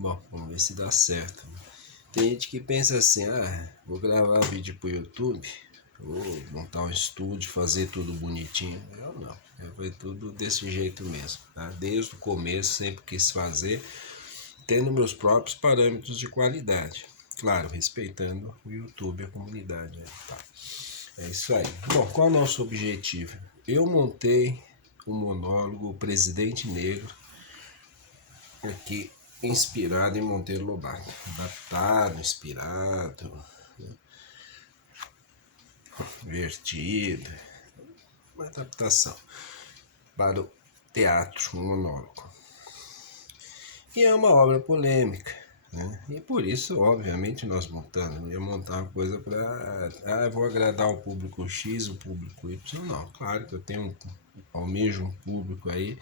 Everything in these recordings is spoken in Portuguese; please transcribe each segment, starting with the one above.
Bom, vamos ver se dá certo. Tem gente que pensa assim, vou gravar vídeo pro YouTube, vou montar um estúdio, fazer tudo bonitinho. Eu não, foi tudo desse jeito mesmo, tá? Desde o começo, sempre quis fazer, tendo meus próprios parâmetros de qualidade. Claro, respeitando o YouTube, a comunidade, né? Tá. É isso aí. Bom, qual é o nosso objetivo? Eu montei um monólogo, o Presidente Negro, aqui inspirado em Monteiro Lobato, adaptado, inspirado, né? Divertido, uma adaptação para o teatro, um monólogo. E é uma obra polêmica, né? E por isso, obviamente, nós montamos, não ia montar uma coisa para, vou agradar o público X, o público Y, não. Claro que eu tenho almejo um público aí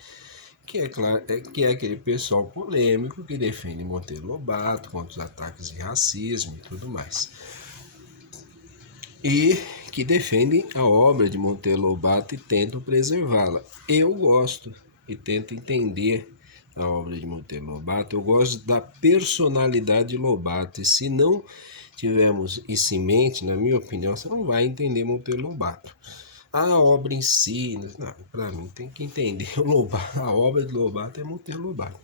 que é, claro, que é aquele pessoal polêmico que defende Monteiro Lobato contra os ataques de racismo e tudo mais. E que defendem a obra de Monteiro Lobato e tentam preservá-la. Eu gosto e tento entender a obra de Monteiro Lobato. Eu gosto da personalidade de Lobato. E se não tivermos isso em mente, na minha opinião, você não vai entender Monteiro Lobato. A obra em si, não, para mim tem que entender o Lobato. A obra de Lobato é Monteiro Lobato.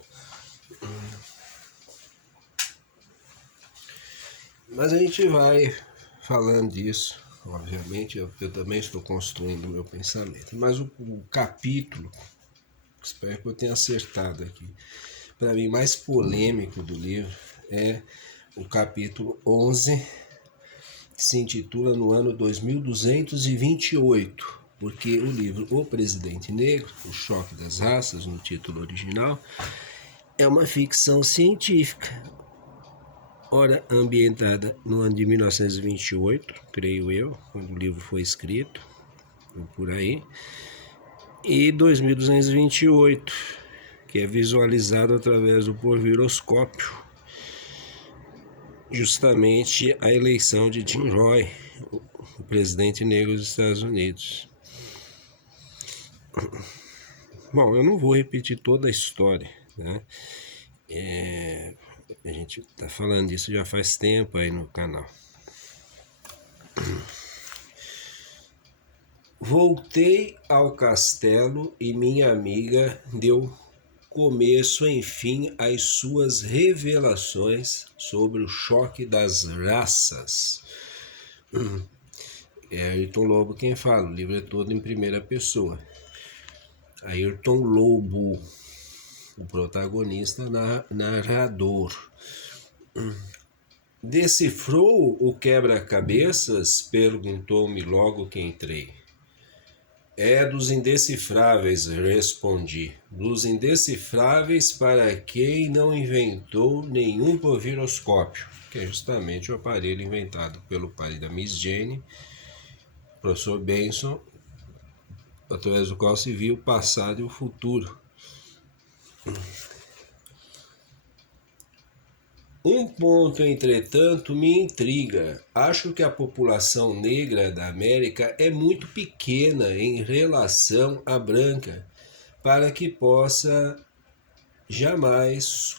Mas a gente vai falando disso, obviamente, eu também estou construindo o meu pensamento. Mas o capítulo, espero que eu tenha acertado aqui, para mim mais polêmico do livro é o capítulo 11, que se intitula No Ano 2228, porque o livro O Presidente Negro, O Choque das Raças, no título original, é uma ficção científica, ora ambientada no ano de 1928, creio eu, quando o livro foi escrito, ou por aí, e 2228, que é visualizado através do porviroscópio, justamente a eleição de Jim Roy, o presidente negro dos Estados Unidos. Bom, eu não vou repetir toda a história, né? A gente está falando disso já faz tempo aí no canal. Voltei ao castelo e minha amiga deu começo, enfim, às suas revelações sobre o choque das raças. É Ayrton Lobo quem fala, o livro é todo em primeira pessoa. Ayrton Lobo, o protagonista narrador. Decifrou o quebra-cabeças? Perguntou-me logo que entrei. É dos indecifráveis, respondi. Dos indecifráveis para quem não inventou nenhum porviroscópio, que é justamente o aparelho inventado pelo pai da Miss Jane, professor Benson, através do qual se viu o passado e o futuro. Um ponto, entretanto, me intriga. Acho que a população negra da América é muito pequena em relação à branca para que possa jamais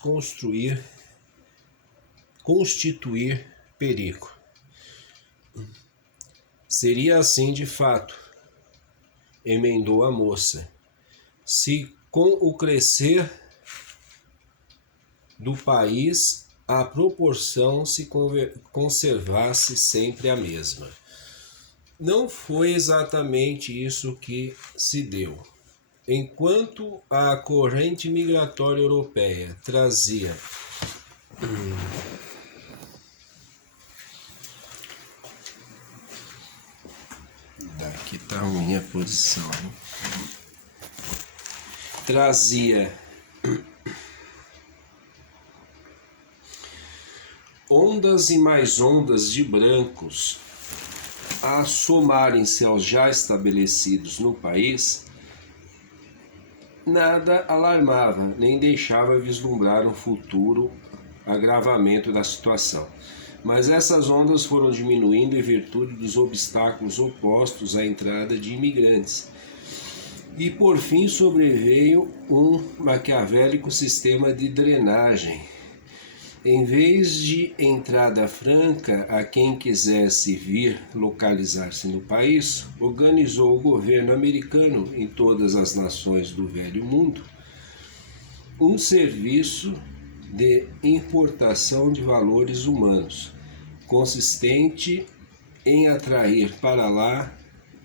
constituir perigo. Seria assim de fato, emendou a moça, se com o crescer do país a proporção se conservasse sempre a mesma. Não foi exatamente isso que se deu. Enquanto a corrente migratória europeia trazia daqui tá ruim a posição, né? Trazia ondas e mais ondas de brancos a somarem-se aos já estabelecidos no país, nada alarmava, nem deixava vislumbrar um futuro agravamento da situação. Mas essas ondas foram diminuindo em virtude dos obstáculos opostos à entrada de imigrantes. E por fim sobreveio um maquiavélico sistema de drenagem, Em vez de entrada franca a quem quisesse vir localizar-se no país, organizou o governo americano em todas as nações do Velho Mundo um serviço de importação de valores humanos, consistente em atrair para lá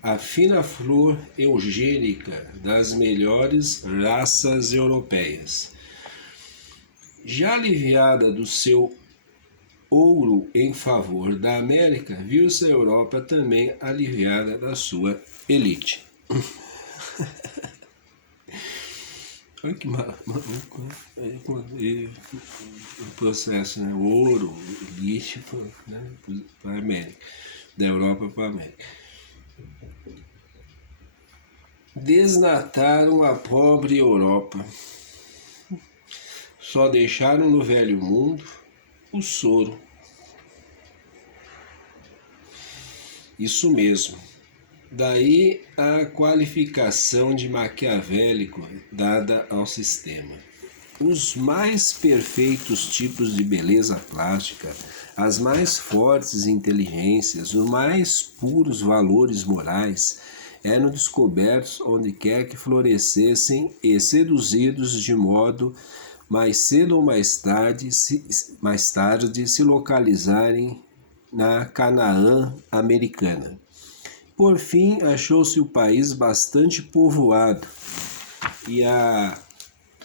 a fina flor eugênica das melhores raças europeias. Já aliviada do seu ouro em favor da América, viu-se a Europa também aliviada da sua elite. Olha que maluco, né? O processo, né? O ouro, elite, né? Para a América, da Europa para a América. Desnataram a pobre Europa. Só deixaram no Velho Mundo o soro. Isso mesmo. Daí a qualificação de maquiavélico dada ao sistema. Os mais perfeitos tipos de beleza plástica, as mais fortes inteligências, os mais puros valores morais eram descobertos onde quer que florescessem e seduzidos de modo mais cedo ou mais tarde se localizarem na Canaã americana. Por fim, achou-se o país bastante povoado e a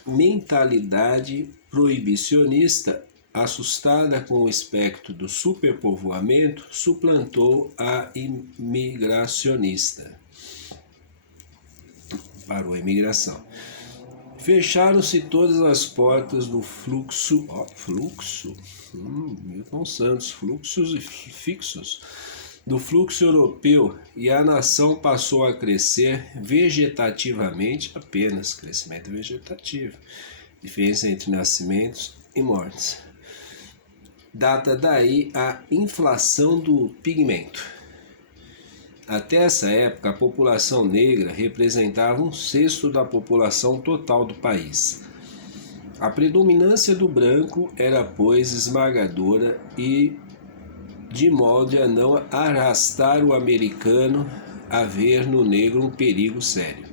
mentalidade proibicionista, assustada com o espectro do superpovoamento, suplantou a imigracionista. Parou a imigração. Fecharam-se todas as portas do fluxo, Milton Santos, fluxos fixos, do fluxo europeu, e a nação passou a crescer vegetativamente, apenas crescimento vegetativo, diferença entre nascimentos e mortes. Data daí a inflação do pigmento. Até essa época, a população negra representava 1/6 da população total do país. A predominância do branco era, pois, esmagadora e de modo a não arrastar o americano a ver no negro um perigo sério.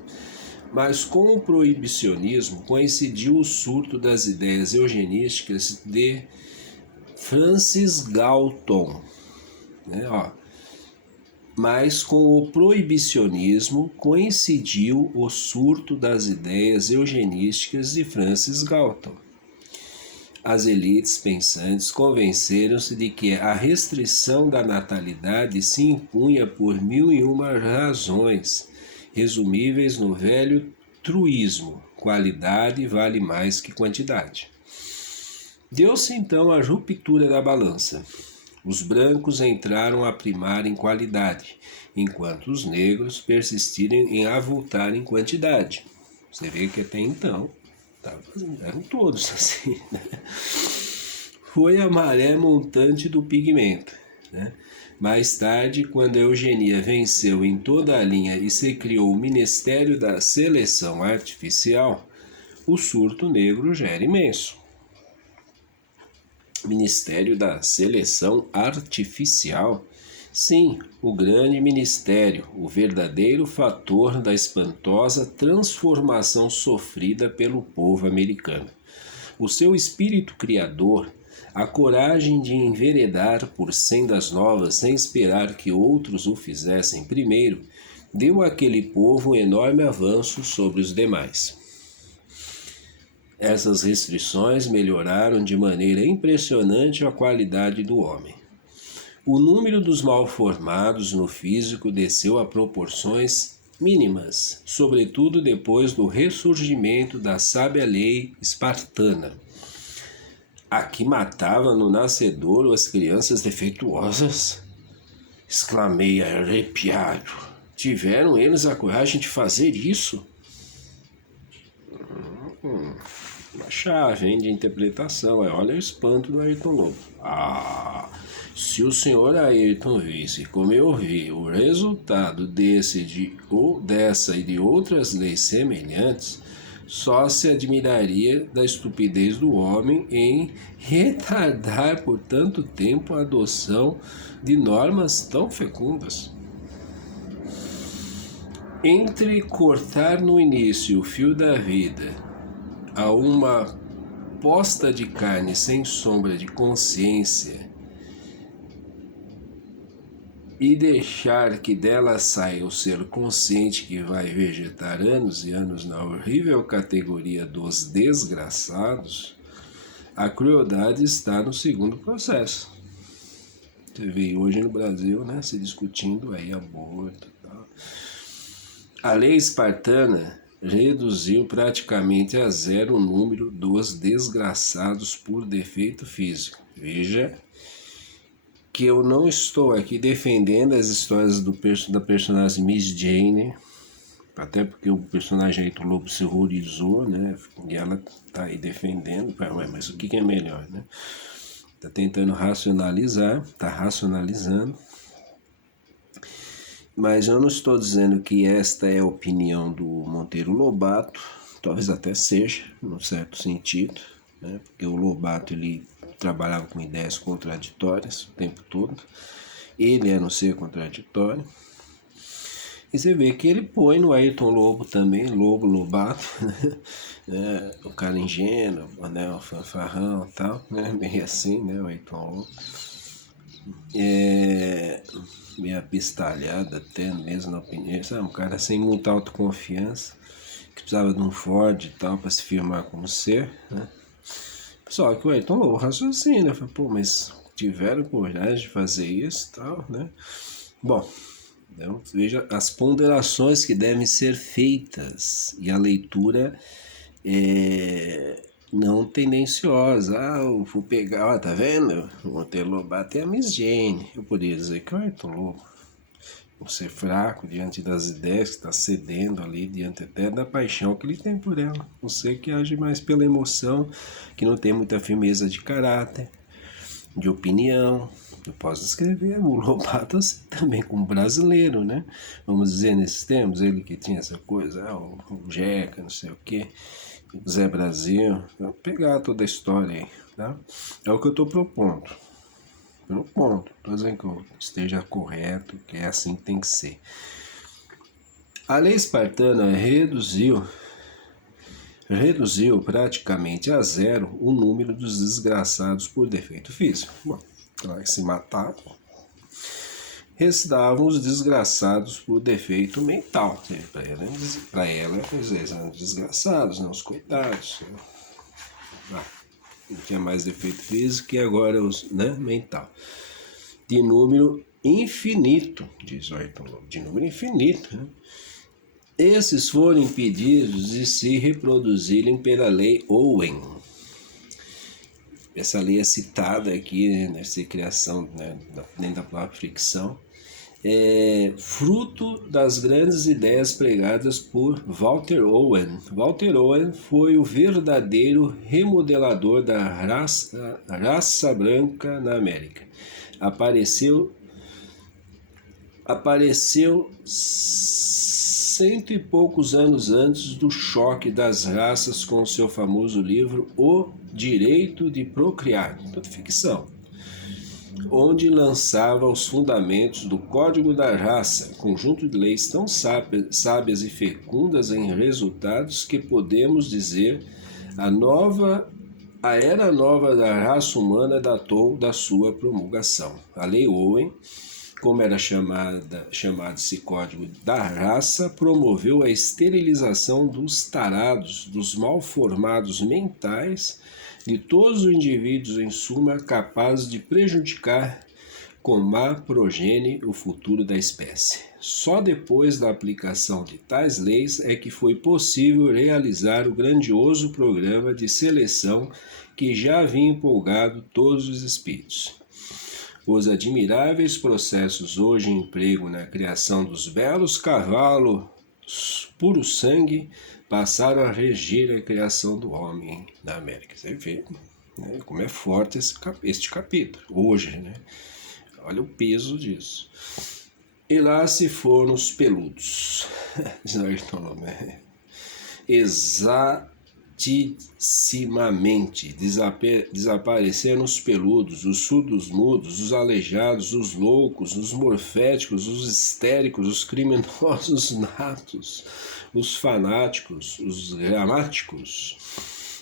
Mas com o proibicionismo coincidiu o surto das ideias eugenísticas de Francis Galton, Mas com o proibicionismo coincidiu o surto das ideias eugenísticas de Francis Galton. As elites pensantes convenceram-se de que a restrição da natalidade se impunha por 1001 razões, resumíveis no velho truísmo: qualidade vale mais que quantidade. Deu-se então a ruptura da balança. Os brancos entraram a primar em qualidade, enquanto os negros persistirem em avultar em quantidade. Você vê que até então eram todos assim, né? Foi a maré montante do pigmento, né? Mais tarde, quando a eugenia venceu em toda a linha e se criou o Ministério da Seleção Artificial, o surto negro já era imenso. Ministério da Seleção Artificial? Sim, o grande ministério, o verdadeiro fator da espantosa transformação sofrida pelo povo americano. O seu espírito criador, a coragem de enveredar por sendas novas sem esperar que outros o fizessem primeiro, deu àquele povo um enorme avanço sobre os demais. Essas restrições melhoraram de maneira impressionante a qualidade do homem. O número dos mal-formados no físico desceu a proporções mínimas, sobretudo depois do ressurgimento da sábia lei espartana. Aqui matava no nascedouro as crianças defeituosas? Exclamei arrepiado. Tiveram eles a coragem de fazer isso? Uma chave, hein, de interpretação. Olha o espanto do Ayrton Lobo. Se o senhor Ayrton visse, como eu vi, o resultado dessa e de outras leis semelhantes, só se admiraria da estupidez do homem em retardar por tanto tempo a adoção de normas tão fecundas. Entre cortar no início o fio da vida a uma posta de carne sem sombra de consciência e deixar que dela saia o ser consciente que vai vegetar anos e anos na horrível categoria dos desgraçados, a crueldade está no segundo processo. Você vê hoje no Brasil, né, se discutindo aí aborto e tal. A lei espartana reduziu praticamente a zero o número dos desgraçados por defeito físico. Veja que eu não estou aqui defendendo as histórias da personagem Miss Jane, até porque o personagem aí do Lobo se horrorizou, né? E ela tá aí defendendo, mas o que é melhor, né? Tá tentando racionalizar, tá racionalizando. Mas eu não estou dizendo que esta é a opinião do Monteiro Lobato, talvez até seja, num certo sentido, né? Porque o Lobato ele trabalhava com ideias contraditórias o tempo todo, ele era um ser contraditório, e você vê que ele põe no Ayrton Lobo também, Lobo Lobato, né? O cara ingênuo, né? O fanfarrão e tal, né? Meio assim, né? O Ayrton Lobo. Meio abestalhado até mesmo na opinião, sabe? Um cara sem muita autoconfiança, que precisava de um Ford e tal para se firmar como ser, né? Só que o Ayrton Lobo raciocina, eu falei, pô, mas tiveram coragem de fazer isso e tal, né? Bom, então, veja as ponderações que devem ser feitas e a leitura não tendenciosa. Eu vou pegar, tá vendo? O Monteiro Lobato é a Miss Jane. Eu poderia dizer que o Ayrton Lobo, por ser fraco diante das ideias, que está cedendo ali, diante até da paixão que ele tem por ela. Você que age mais pela emoção, que não tem muita firmeza de caráter, de opinião. Eu posso escrever o Lobato assim, também como brasileiro, né? Vamos dizer nesses termos, ele que tinha essa coisa, o Jeca, não sei o quê, o Zé Brasil. Vou pegar toda a história aí, tá? É o que eu estou propondo. Pelo ponto, estou dizendo que eu esteja correto, que é assim que tem que ser. A lei espartana reduziu praticamente a zero o número dos desgraçados por defeito físico. Bom, claro que se matavam, restavam os desgraçados por defeito mental. Para ela, eles eram desgraçados, não os coitados. Não tinha mais defeito físico e agora os, né, mental. De número infinito, diz o Ayrton Lobo, de número infinito. Né? Esses foram impedidos de se reproduzirem pela lei Owen. Essa lei é citada aqui, né, nessa criação, né, dentro da própria fricção, fruto das grandes ideias pregadas por Walter Owen. Walter Owen foi o verdadeiro remodelador da raça branca na América. Apareceu 100 e poucos anos antes do choque das raças com seu famoso livro O Direito de Procriar, toda ficção, onde lançava os fundamentos do Código da Raça, conjunto de leis tão sábias e fecundas em resultados que podemos dizer a era nova da raça humana datou da sua promulgação. A Lei Owen, como era chamado esse Código da Raça, promoveu a esterilização dos tarados, dos mal-formados mentais, de todos os indivíduos, em suma, capazes de prejudicar com má progenie o futuro da espécie. Só depois da aplicação de tais leis é que foi possível realizar o grandioso programa de seleção que já havia empolgado todos os espíritos. Os admiráveis processos hoje em emprego na criação dos belos cavalos puro sangue passaram a regir a criação do homem na América. Você vê, né, como é forte este capítulo, hoje, né? Olha o peso disso. E lá se foram os peludos. exatissimamente, desapareceram os peludos, os surdos mudos, os aleijados, os loucos, os morféticos, os histéricos, os criminosos natos, os fanáticos, os gramáticos,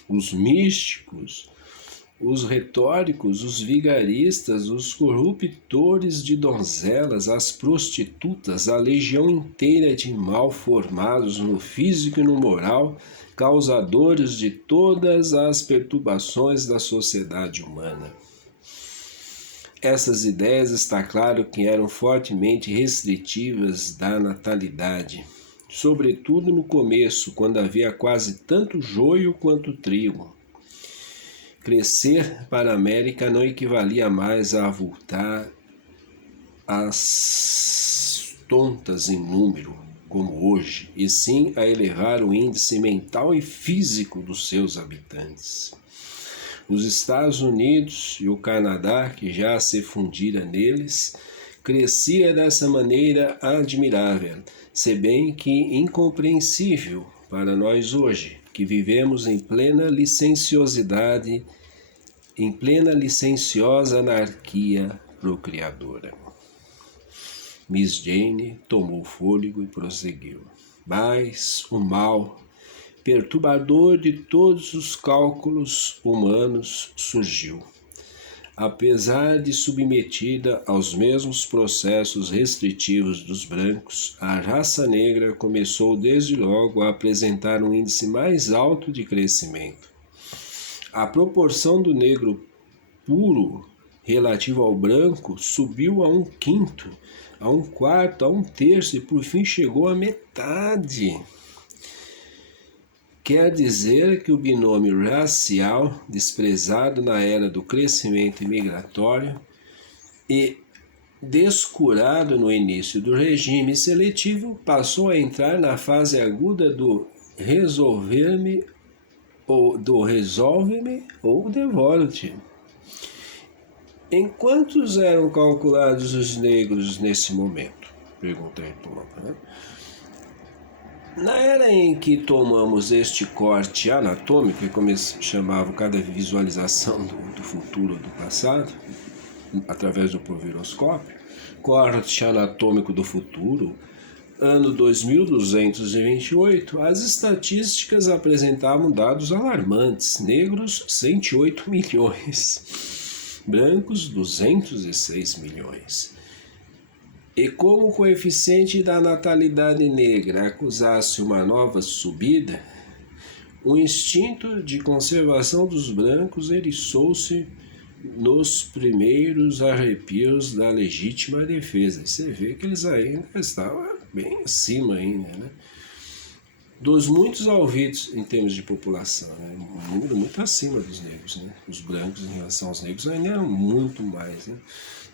os místicos, os retóricos, os vigaristas, os corruptores de donzelas, as prostitutas, a legião inteira de mal formados no físico e no moral, causadores de todas as perturbações da sociedade humana. Essas ideias está claro que eram fortemente restritivas da natalidade, sobretudo no começo, quando havia quase tanto joio quanto trigo. Crescer para a América não equivalia mais a avultar as tontas em número, como hoje, e sim a elevar o índice mental e físico dos seus habitantes. Os Estados Unidos e o Canadá, que já se fundira neles, crescia dessa maneira admirável, se bem que incompreensível para nós hoje, que vivemos em plena licenciosidade, em plena licenciosa anarquia procriadora. Miss Jane tomou fôlego e prosseguiu. Mas o mal, perturbador de todos os cálculos humanos, surgiu. Apesar de submetida aos mesmos processos restritivos dos brancos, a raça negra começou desde logo a apresentar um índice mais alto de crescimento. A proporção do negro puro relativo ao branco subiu a 1/5, a 1/4, a 1/3 e por fim chegou à metade. Quer dizer que o binômio racial, desprezado na era do crescimento imigratório e descurado no início do regime seletivo, passou a entrar na fase aguda do resolve-me ou devoro-te. Em quantos eram calculados os negros nesse momento? Perguntei Toma. Na era em que tomamos este corte anatômico, como chamava cada visualização do futuro ou do passado, através do proviroscópio, corte anatômico do futuro, ano 2228, as estatísticas apresentavam dados alarmantes. Negros, 108 milhões. Brancos, 206 milhões. E como o coeficiente da natalidade negra acusasse uma nova subida, o instinto de conservação dos brancos eriçou-se nos primeiros arrepios da legítima defesa. Você vê que eles ainda estavam bem acima ainda, né? Dos muitos ouvidos em termos de população, né? Um número muito acima dos negros, né? Os brancos em relação aos negros ainda eram muito mais, né?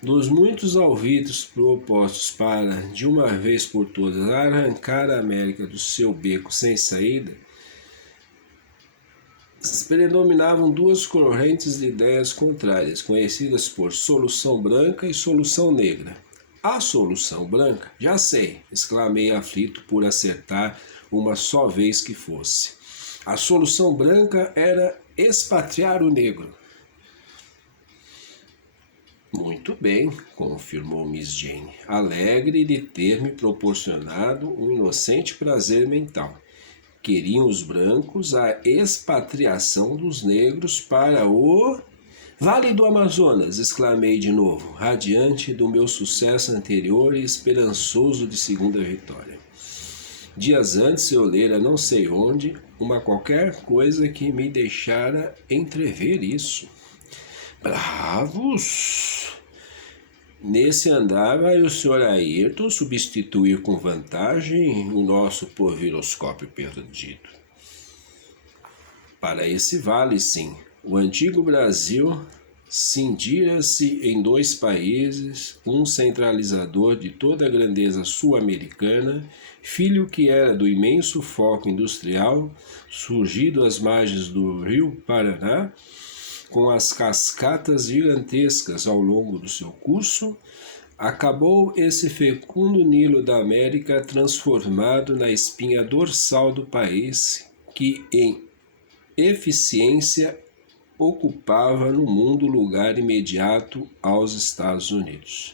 Dos muitos ouvidos propostos para, de uma vez por todas, arrancar a América do seu beco sem saída, predominavam duas correntes de ideias contrárias, conhecidas por solução branca e solução negra. A solução branca, já sei, exclamei aflito por acertar uma só vez que fosse. A solução branca era expatriar o negro. Muito bem, confirmou Miss Jane, alegre de ter me proporcionado um inocente prazer mental. Queriam os brancos a expatriação dos negros para o Vale do Amazonas, exclamei de novo, radiante do meu sucesso anterior e esperançoso de segunda vitória. Dias antes eu lera não sei onde uma qualquer coisa que me deixara entrever isso. Bravos! Nesse andar vai o Sr. Ayrton substituir com vantagem o nosso proviroscópio perdido. Para esse vale, sim. O antigo Brasil cindira-se em dois países, um centralizador de toda a grandeza sul-americana, filho que era do imenso foco industrial surgido às margens do rio Paraná, com as cascatas gigantescas ao longo do seu curso, acabou esse fecundo Nilo da América transformado na espinha dorsal do país que em eficiência ocupava no mundo lugar imediato aos Estados Unidos.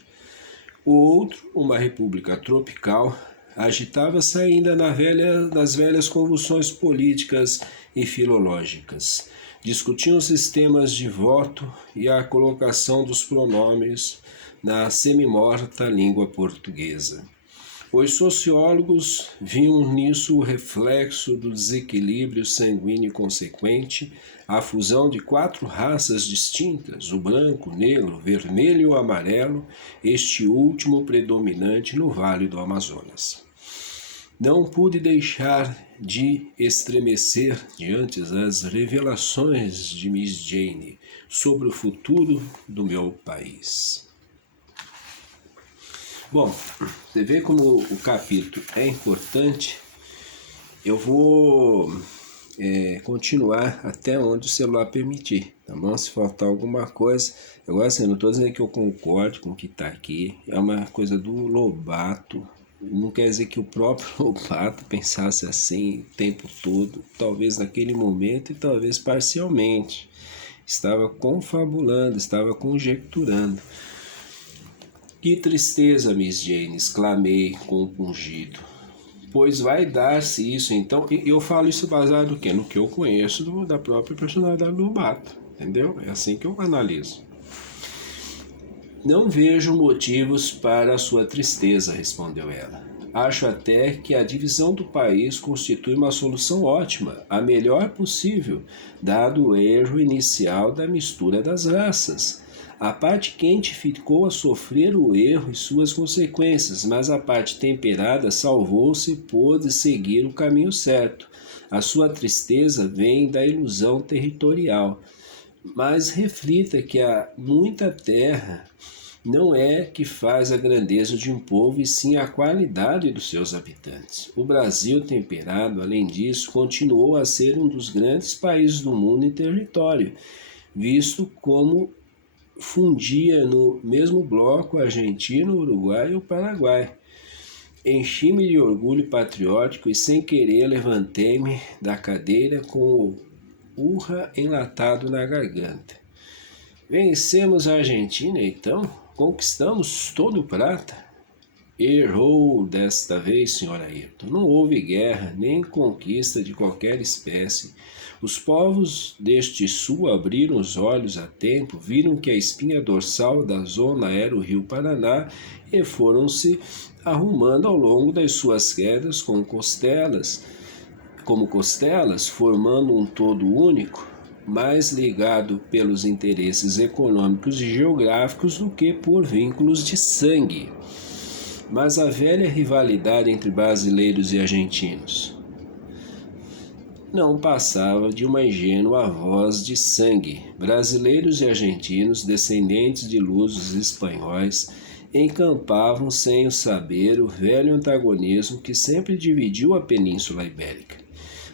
O outro, uma república tropical, agitava-se ainda nas velhas convulsões políticas e filológicas. Discutiam sistemas de voto e a colocação dos pronomes na semimorta língua portuguesa. Os sociólogos viam nisso o reflexo do desequilíbrio sanguíneo consequente à fusão de 4 raças distintas, o branco, o negro, o vermelho e o amarelo, este último predominante no Vale do Amazonas. Não pude deixar de estremecer diante das revelações de Miss Jane sobre o futuro do meu país. Bom, você vê como o capítulo é importante. Eu vou continuar até onde o celular permitir, tá bom? Se faltar alguma coisa, eu assim, não estou dizendo que eu concordo com o que está aqui, é uma coisa do Lobato, não quer dizer que o próprio Lobato pensasse assim o tempo todo, talvez naquele momento e talvez parcialmente, estava confabulando, estava conjecturando. Que tristeza, Miss Jane, exclamei compungido. Pois vai dar-se isso, então. E eu falo isso baseado no quê? No que eu conheço da própria personalidade do Lobato, entendeu? É assim que eu analiso. Não vejo motivos para a sua tristeza, respondeu ela. Acho até que a divisão do país constitui uma solução ótima, a melhor possível, dado o erro inicial da mistura das raças. A parte quente ficou a sofrer o erro e suas consequências, mas a parte temperada salvou-se e pôde seguir o caminho certo. A sua tristeza vem da ilusão territorial. Mas reflita que há muita terra não é que faz a grandeza de um povo, e sim a qualidade dos seus habitantes. O Brasil temperado, além disso, continuou a ser um dos grandes países do mundo em território, visto como fundia no mesmo bloco Argentina, Uruguai e o Paraguai. Enchi-me de orgulho patriótico e, sem querer, levantei-me da cadeira com o urra enlatado na garganta. Vencemos a Argentina, então? Conquistamos todo o prata? Errou desta vez, Sr. Ayrton. Não houve guerra, nem conquista de qualquer espécie. Os povos deste sul abriram os olhos a tempo, viram que a espinha dorsal da zona era o rio Paraná e foram-se arrumando ao longo das suas quedas como costelas, formando um todo único, mais ligado pelos interesses econômicos e geográficos do que por vínculos de sangue. Mas a velha rivalidade entre brasileiros e argentinos não passava de uma ingênua voz de sangue. Brasileiros e argentinos, descendentes de lusos espanhóis, encampavam sem o saber o velho antagonismo que sempre dividiu a Península Ibérica.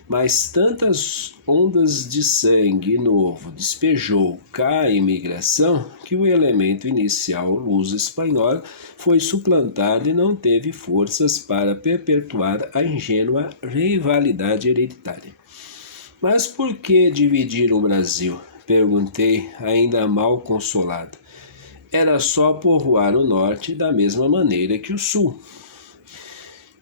Mas tantas ondas de sangue novo despejou cá a imigração que o elemento inicial luso-espanhol foi suplantado e não teve forças para perpetuar a ingênua rivalidade hereditária. Mas por que dividir o Brasil? Perguntei, ainda mal consolado. Era só povoar o norte da mesma maneira que o sul.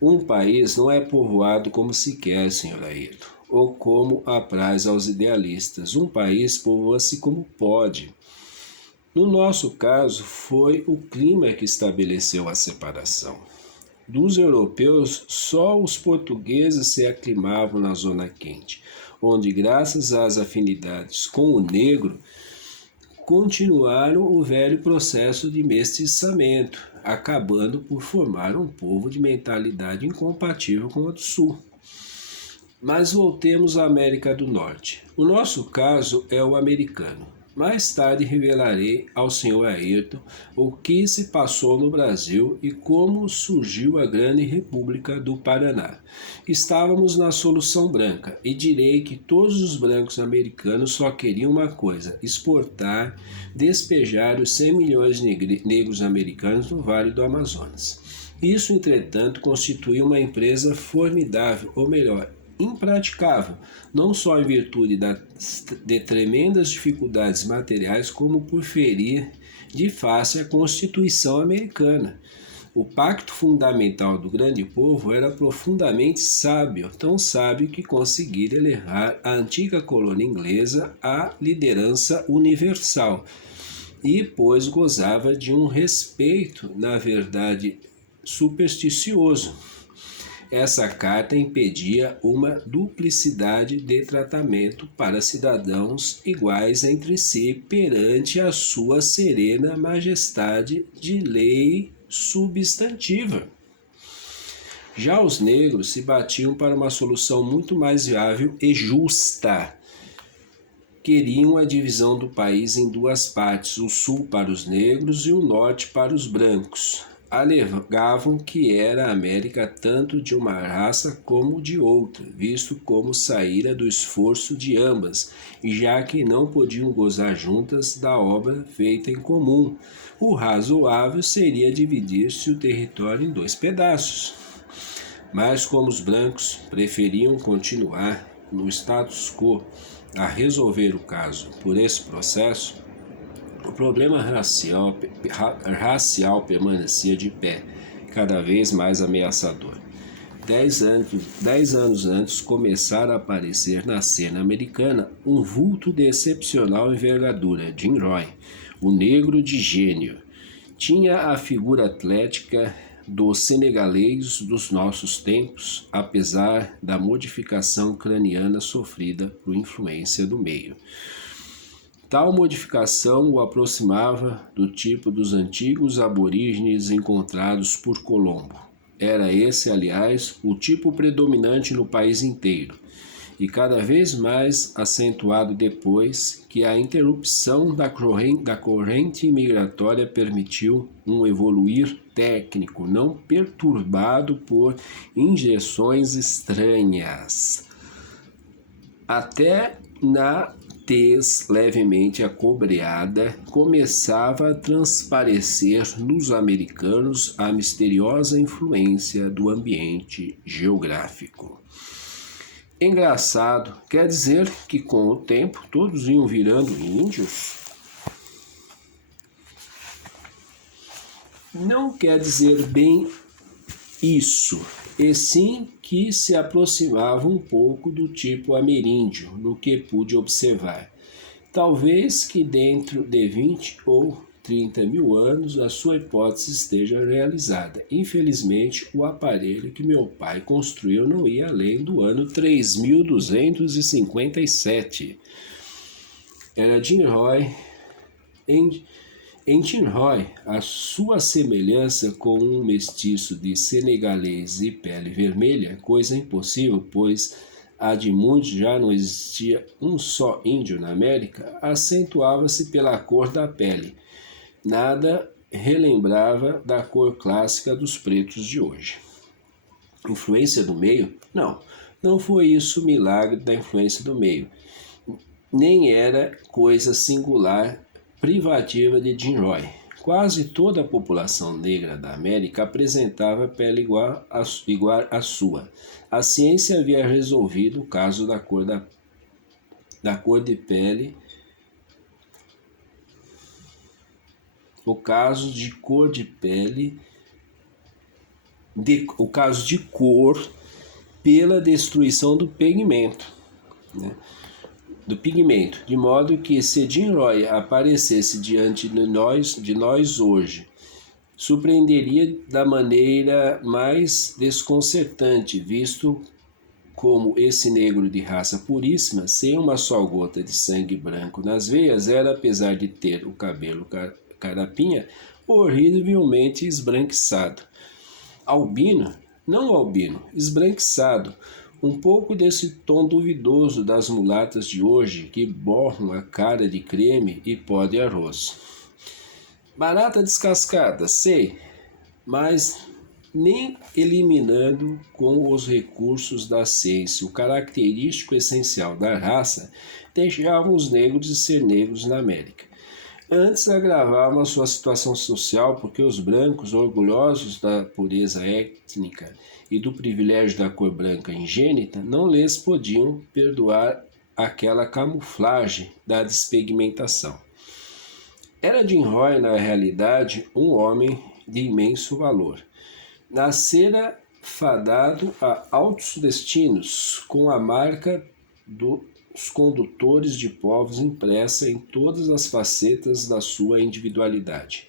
Um país não é povoado como se quer, Sr. Ayrton, ou como apraz aos idealistas. Um país povoa-se como pode. No nosso caso, foi o clima que estabeleceu a separação. Dos europeus, só os portugueses se aclimavam na zona quente, onde, graças às afinidades com o negro, continuaram o velho processo de mestiçamento, acabando por formar um povo de mentalidade incompatível com o do Sul. Mas voltemos à América do Norte. O nosso caso é o americano. Mais tarde revelarei ao Sr. Ayrton o que se passou no Brasil e como surgiu a grande República do Paraná. Estávamos na Solução Branca e direi que todos os brancos americanos só queriam uma coisa: exportar, despejar os 100 milhões de negros americanos no Vale do Amazonas. Isso, entretanto, constituía uma empresa formidável, ou melhor, impraticável, não só em virtude de tremendas dificuldades materiais, como por ferir de face a Constituição americana. O pacto fundamental do grande povo era profundamente sábio, tão sábio que conseguira elevar a antiga colônia inglesa à liderança universal, e pois gozava de um respeito, na verdade, supersticioso. Essa carta impedia uma duplicidade de tratamento para cidadãos iguais entre si perante a sua serena majestade de lei substantiva. Já os negros se batiam para uma solução muito mais viável e justa. Queriam a divisão do país em duas partes, o sul para os negros e o norte para os brancos. Alegavam que era a América tanto de uma raça como de outra, visto como saíra do esforço de ambas, e já que não podiam gozar juntas da obra feita em comum, o razoável seria dividir-se o território em dois pedaços. Mas como os brancos preferiam continuar no status quo a resolver o caso por esse processo, o problema racial permanecia de pé, cada vez mais ameaçador. 10 anos antes começara a aparecer na cena americana um vulto de excepcional envergadura, Jim Roy, o negro de gênio. Tinha a figura atlética dos senegalês dos nossos tempos, apesar da modificação craniana sofrida por influência do meio. Tal modificação o aproximava do tipo dos antigos aborígenes encontrados por Colombo. Era esse, aliás, o tipo predominante no país inteiro, e cada vez mais acentuado depois que a interrupção da corrente migratória permitiu um evoluir técnico não perturbado por injeções estranhas. Até na tez levemente acobreada, começava a transparecer nos americanos a misteriosa influência do ambiente geográfico. Engraçado, quer dizer que com o tempo todos iam virando índios? Não quer dizer bem isso, e sim que se aproximava um pouco do tipo ameríndio, no que pude observar. Talvez que dentro de 20 ou 30 mil anos a sua hipótese esteja realizada. Infelizmente, o aparelho que meu pai construiu não ia além do ano 3257. Era Jim Roy. Em Jim Roy, a sua semelhança com um mestiço de senegalês e pele vermelha, coisa impossível, pois há de muito já não existia um só índio na América, acentuava-se pela cor da pele. Nada relembrava da cor clássica dos pretos de hoje. Influência do meio? Não foi isso o milagre da influência do meio. Nem era coisa singular privativa de Jim Roy. Quase toda a população negra da América apresentava pele igual à sua. A ciência havia resolvido o caso da cor de pele, o caso de cor de pele, o caso de cor pela destruição do pigmento, né? De modo que se Jim Roy aparecesse diante de nós hoje, surpreenderia da maneira mais desconcertante, visto como esse negro de raça puríssima, sem uma só gota de sangue branco nas veias, era, apesar de ter o cabelo carapinha, horrivelmente esbranquiçado. Albino? Não albino, esbranquiçado, um pouco desse tom duvidoso das mulatas de hoje que borram a cara de creme e pó de arroz. Barata descascada, sei, mas nem eliminando com os recursos da ciência o característico essencial da raça, deixavam os negros de ser negros na América. Antes agravavam a sua situação social porque os brancos, orgulhosos da pureza étnica e do privilégio da cor branca ingênita, não lhes podiam perdoar aquela camuflagem da despigmentação. Era Jim Roy, na realidade, um homem de imenso valor. Nascera fadado a altos destinos, com a marca dos condutores de povos impressa em todas as facetas da sua individualidade.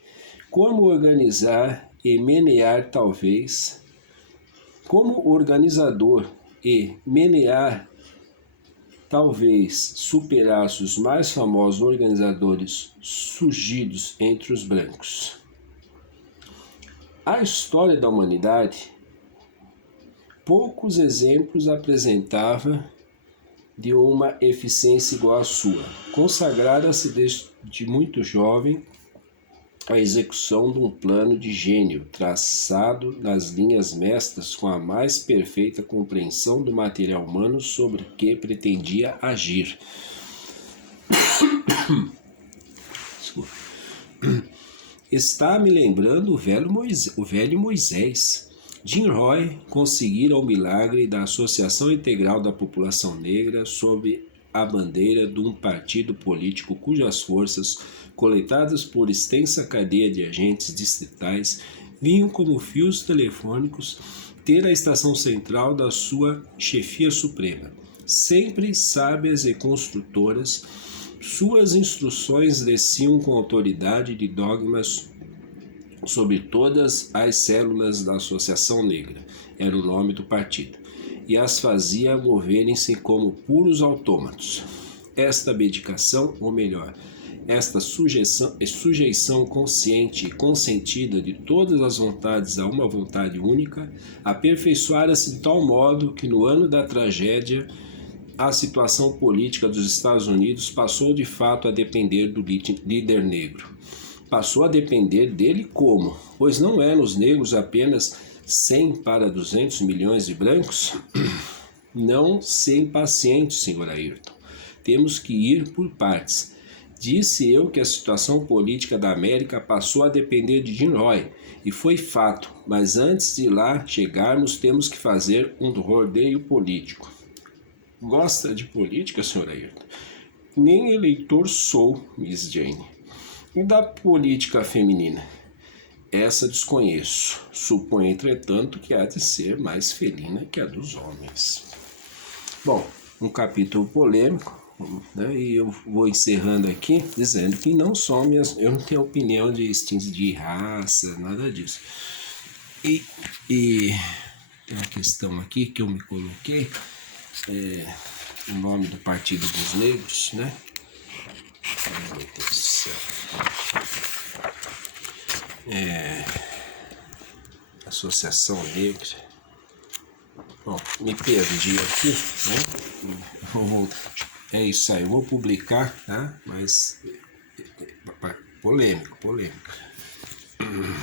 Como organizar e menear, talvez, como organizador e menear, talvez superasse os mais famosos organizadores surgidos entre os brancos. A história da humanidade poucos exemplos apresentava de uma eficiência igual à sua. Consagrara-se desde muito jovem à execução de um plano de gênio, traçado nas linhas mestras com a mais perfeita compreensão do material humano sobre o que pretendia agir. Está me lembrando o velho Moisés. Jim Roy conseguira o milagre da associação integral da população negra sob a bandeira de um partido político cujas forças, coletadas por extensa cadeia de agentes distritais, vinham como fios telefônicos ter a estação central da sua chefia suprema. Sempre sábias e construtoras, suas instruções desciam com autoridade de dogmas sobre todas as células da Associação Negra, era o nome do partido, e as fazia moverem-se como puros autômatos. Esta abdicação, ou melhor, esta sujeição consciente e consentida de todas as vontades a uma vontade única, aperfeiçoara-se de tal modo que no ano da tragédia a situação política dos Estados Unidos passou de fato a depender do líder negro. Passou a depender dele como? Pois não eram os negros apenas 100 para 200 milhões de brancos? Não se impaciente, Sr. Ayrton. Temos que ir por partes. Disse eu que a situação política da América passou a depender de Jim Roy, e foi fato, mas antes de lá chegarmos temos que fazer um rodeio político. Gosta de política, Sr. Ayrton? Nem eleitor sou, Miss Jane. E da política feminina? Essa desconheço. Suponho, entretanto, que há de ser mais felina que a dos homens. Bom, um capítulo polêmico, né? E eu vou encerrando aqui dizendo que não são eu não tenho opinião de raça, nada disso. E tem uma questão aqui que eu me coloquei, o nome do Partido dos Negros, né? Meu Deus do céu. Associação Negra. Bom, me perdi aqui, né? Vou voltar. É isso aí, eu vou publicar, tá? Mas polêmico.